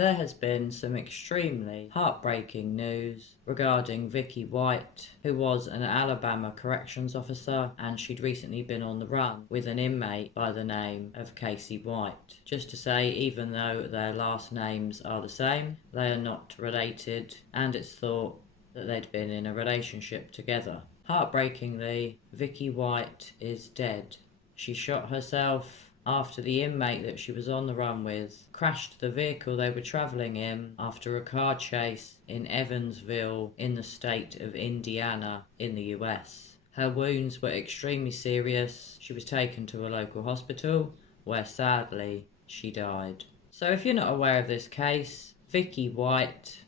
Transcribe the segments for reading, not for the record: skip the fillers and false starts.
There has been some extremely heartbreaking news regarding Vicky White, who was an Alabama corrections officer, and she'd recently been on the run with an inmate by the name of Caseywhite. Just to say, even though their last names are the same, they are not related, and it's thought that they'd been in a relationship together. Heartbreakingly, Vicky White is dead. She shot herself after the inmate that she was on the run with crashed the vehicle they were travelling in after a car chase in Evansville in the state of Indiana in the US. Her wounds were extremely serious. She was taken to a local hospital where sadly she died. So if you're not aware of this case, Vicky White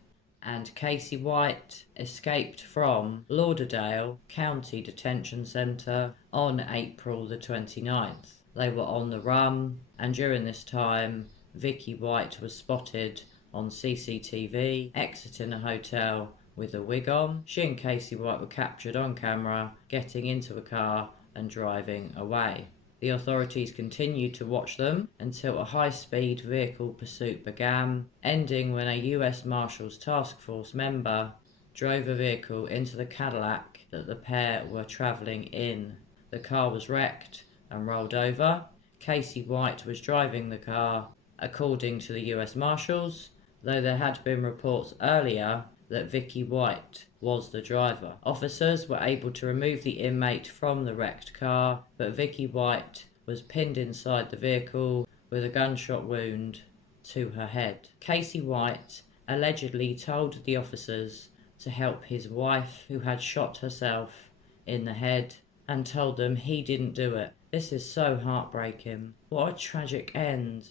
and Caseywhite escaped from Lauderdale County Detention Centre on April the 29th. They were on the run, and during this time, Vicky White was spotted on CCTV exiting a hotel with a wig on. She and Caseywhite were captured on camera getting into a car and driving away. The authorities continued to watch them until a high-speed vehicle pursuit began, ending when a US Marshals Task Force member drove a vehicle into the Cadillac that the pair were travelling in. The car was wrecked and rolled over. Caseywhite was driving the car, according to the US Marshals, though there had been reports earlier that Vicky White was the driver. Officers were able to remove the inmate from the wrecked car, but Vicky White was pinned inside the vehicle with a gunshot wound to her head. Caseywhite allegedly told the officers to help his wife, who had shot herself in the head, and told them he didn't do it. This is so heartbreaking. What a tragic end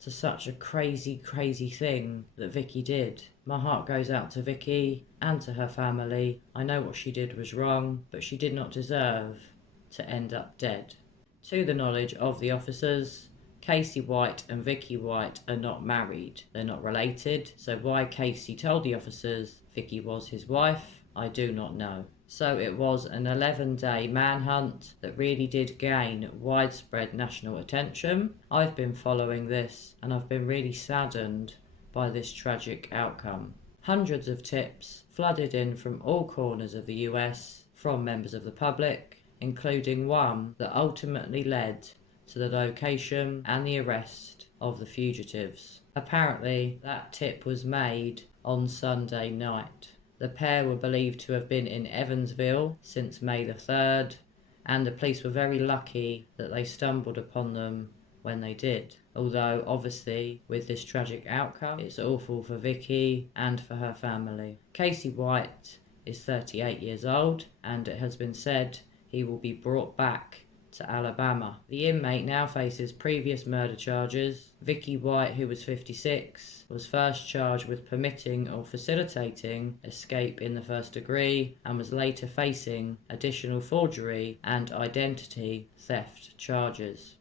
to such a crazy thing that Vicky did. My heart goes out to Vicky and to her family. I know what she did was wrong, but she did not deserve to end up dead. To the knowledge of the officers, Caseywhite and Vicky White are not married. They're not related, so why Casey told the officers Vicky was his wife, I do not know. So it was an 11-day manhunt that really did gain widespread national attention. I've been following this and I've been really saddened by this tragic outcome. Hundreds of tips flooded in from all corners of the US from members of the public, including one that ultimately led to the location and the arrest of the fugitives. Apparently, that tip was made on Sunday night. The pair were believed to have been in Evansville since May the 3rd, and the police were very lucky that they stumbled upon them when they did. Although, obviously, with this tragic outcome, it's awful for Vicky and for her family. Caseywhite is 38 years old, and it has been said he will be brought back to Alabama. The inmate now faces previous murder charges. Vicky White, who was 56, was first charged with permitting or facilitating escape in the first degree and was later facing additional forgery and identity theft charges.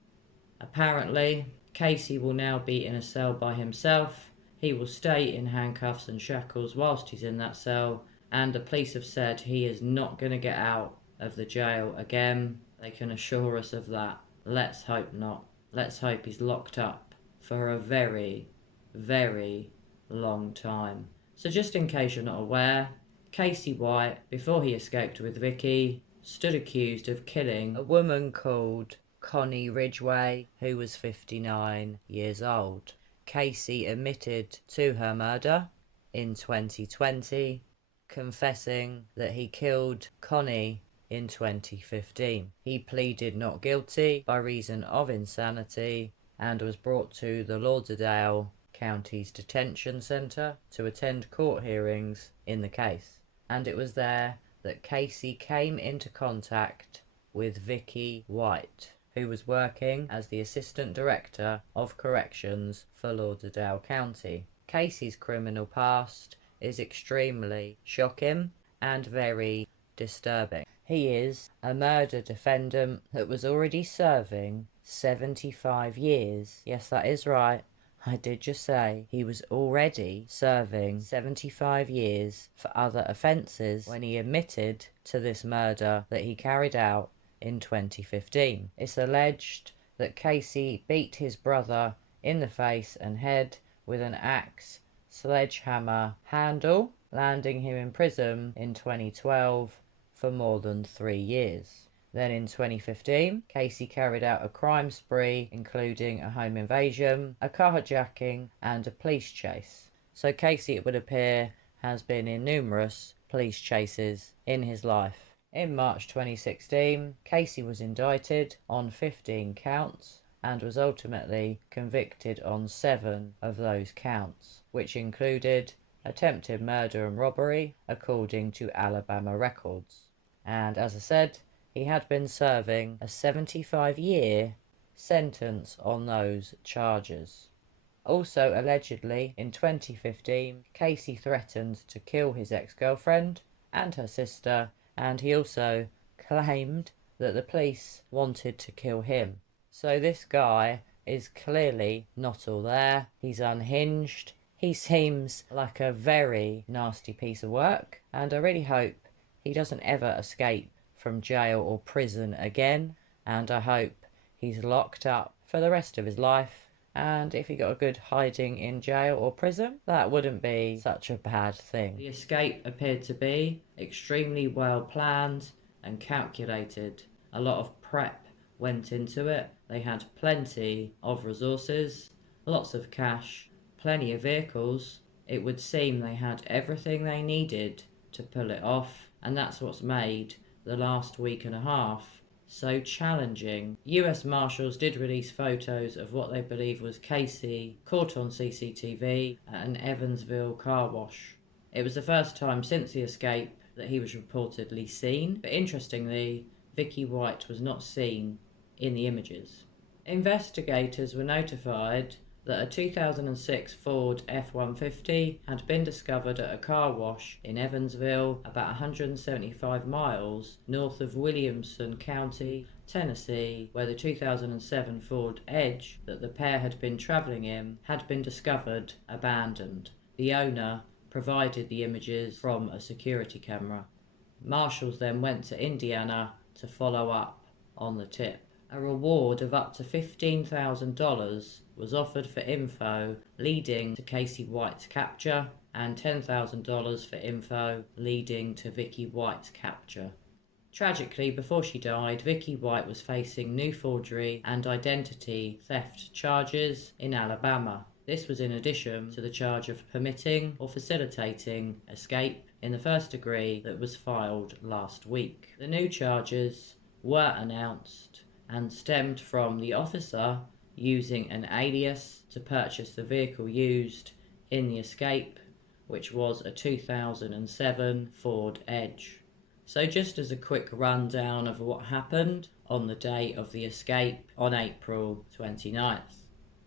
Apparently, Casey will now be in a cell by himself. He will stay in handcuffs and shackles whilst he's in that cell, and the police have said he is not going to get out of the jail again. They can assure us of that. Let's hope not. Let's hope he's locked up for a very long time. So just in case you're not aware, Caseywhite, before he escaped with Vicky, stood accused of killing a woman called Connie Ridgway, who was 59 years old. Casey admitted to her murder in 2020, confessing that he killed Connie in 2015. He pleaded not guilty by reason of insanity and was brought to the Lauderdale County's Detention Centre to attend court hearings in the case. And it was there that Casey came into contact with Vicky White, who was working as the Assistant Director of Corrections for Lauderdale County. Casey's criminal past is extremely shocking and very disturbing. He is a murder defendant that was already serving 75 years. Yes, that is right. I did just say he was already serving 75 years for other offences when he admitted to this murder that he carried out in 2015. It's alleged that Casey beat his brother in the face and head with an axe sledgehammer handle, landing him in prison in 2012 for more than 3 years. Then in 2015, Casey carried out a crime spree, including a home invasion, a carjacking, and a police chase. So Casey, it would appear, has been in numerous police chases in his life. In March 2016, Casey was indicted on 15 counts and was ultimately convicted on 7 of those counts, which included attempted murder and robbery, according to Alabama records. And as I said, he had been serving a 75-year sentence on those charges. Also, allegedly, in 2015, Casey threatened to kill his ex-girlfriend and her sister, and he also claimed that the police wanted to kill him. So this guy is clearly not all there. He's unhinged. He seems like a very nasty piece of work, and I really hope he doesn't ever escape from jail or prison again, and I hope he's locked up for the rest of his life. And if he got a good hiding in jail or prison, that wouldn't be such a bad thing. The escape appeared to be extremely well planned and calculated. A lot of prep went into it. They had plenty of resources, lots of cash, plenty of vehicles. It would seem they had everything they needed to pull it off, and that's what's made the last week and a half so challenging. US Marshals did release photos of what they believe was Casey caught on CCTV at an Evansville car wash. It was the first time since the escape that he was reportedly seen, but interestingly, Vicky White was not seen in the images. Investigators were notified that a 2006 Ford F-150 had been discovered at a car wash in Evansville, about 175 miles north of Williamson County, Tennessee, where the 2007 Ford Edge that the pair had been travelling in had been discovered abandoned. The owner provided the images from a security camera. Marshals then went to Indiana to follow up on the tip. A reward of up to $15,000 was offered for info leading to Casey White's capture, and $10,000 for info leading to Vicky White's capture. Tragically, before she died, Vicky White was facing new forgery and identity theft charges in Alabama. This was in addition to the charge of permitting or facilitating escape in the first degree that was filed last week. The new charges were announced and stemmed from the officer using an alias to purchase the vehicle used in the escape, which was a 2007 Ford Edge. So just as a quick rundown of what happened on the day of the escape on April 29th.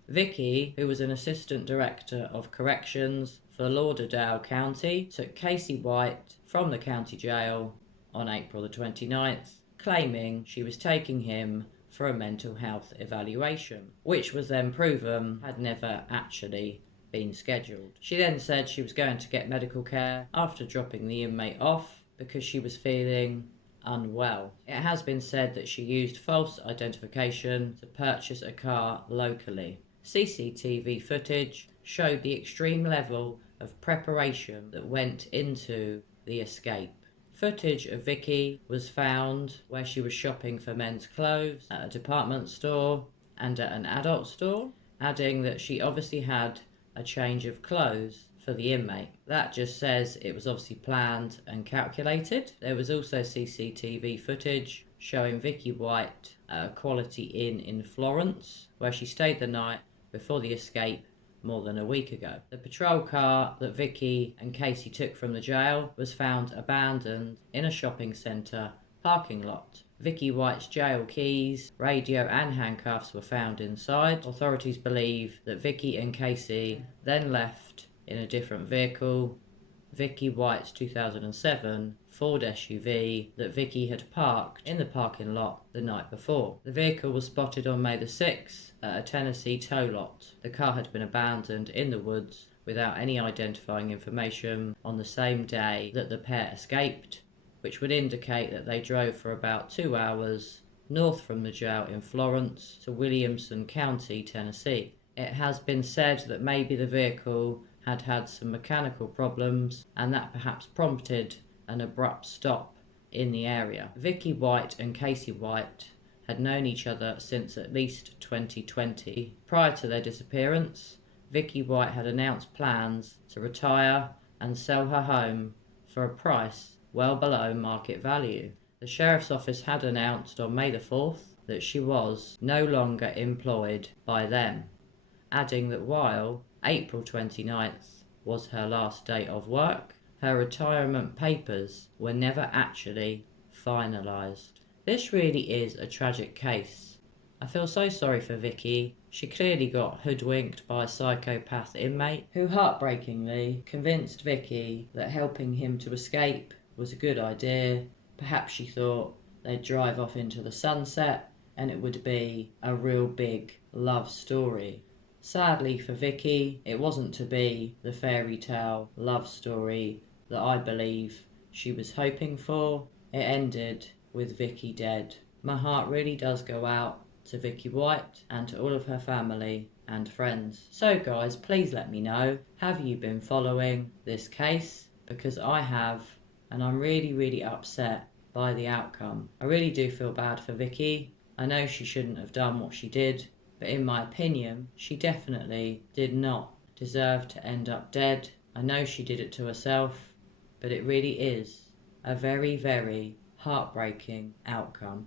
Vicky, who was an assistant director of corrections for Lauderdale County, took Casey White from the county jail on April the 29th, claiming she was taking him for a mental health evaluation, which was then proven had never actually been scheduled. She then said she was going to get medical care after dropping the inmate off because she was feeling unwell. It has been said that she used false identification to purchase a car locally. CCTV footage showed the extreme level of preparation that went into the escape. Footage of Vicky was found where she was shopping for men's clothes at a department store and at an adult store, adding that she obviously had a change of clothes for the inmate. That just says it was obviously planned and calculated. There was also CCTV footage showing Vicky White at a Quality Inn in Florence, where she stayed the night before the escape more than a week ago. The patrol car that Vicky and Casey took from the jail was found abandoned in a shopping centre parking lot. Vicky White's jail keys, radio and handcuffs were found inside. Authorities believe that Vicky and Casey then left in a different vehicle, Vicky White's 2007 Ford SUV that Vicky had parked in the parking lot the night before. The vehicle was spotted on May the 6th at a Tennessee tow lot. The car had been abandoned in the woods without any identifying information on the same day that the pair escaped, which would indicate that they drove for about 2 hours north from the jail in Florence to Williamson County, Tennessee. It has been said that maybe the vehicle had had some mechanical problems, and that perhaps prompted an abrupt stop in the area. Vicky White and Casey White had known each other since at least 2020. Prior to their disappearance, Vicky White had announced plans to retire and sell her home for a price well below market value. The Sheriff's Office had announced on May the 4th that she was no longer employed by them, adding that while April 29th was her last day of work, her retirement papers were never actually finalised. This really is a tragic case. I feel so sorry for Vicky. She clearly got hoodwinked by a psychopath inmate who heartbreakingly convinced Vicky that helping him to escape was a good idea. Perhaps she thought they'd drive off into the sunset and it would be a real big love story. Sadly for Vicky, it wasn't to be the fairy tale love story that I believe she was hoping for. It ended with Vicky dead. My heart really does go out to Vicky White and to all of her family and friends. So guys, please let me know, have you been following this case? Because I have, and I'm really upset by the outcome. I really do feel bad for Vicky. I know she shouldn't have done what she did, but in my opinion, she definitely did not deserve to end up dead. I know she did it to herself, but it really is a very heartbreaking outcome.